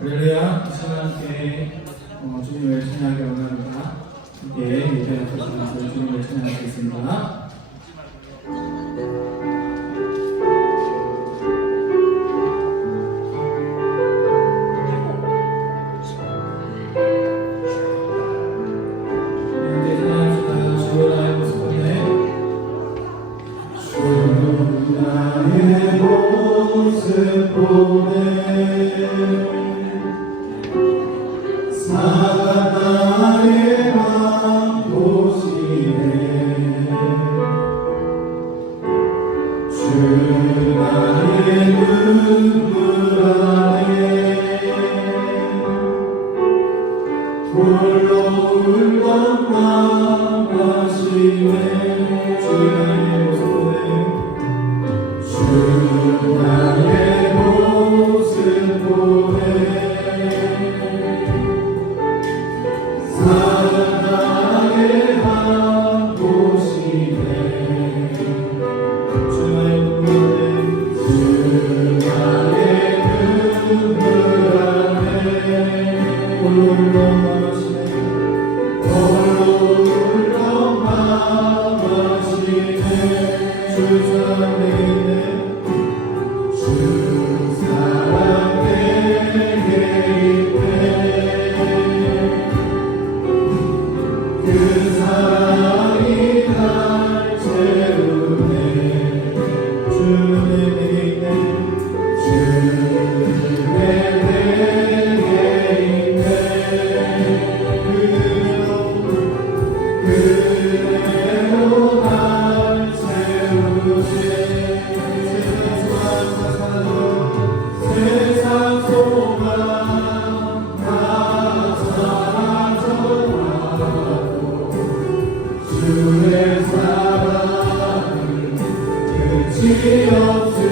할렐루야, 이 시간 함께 어, 주님을 찬양하게 원합니다. 함께 예배 앞에 나서 주님을 찬양하겠습니다. 나의 모습 보내 사랑의 Oh. good. 지없으니.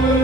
기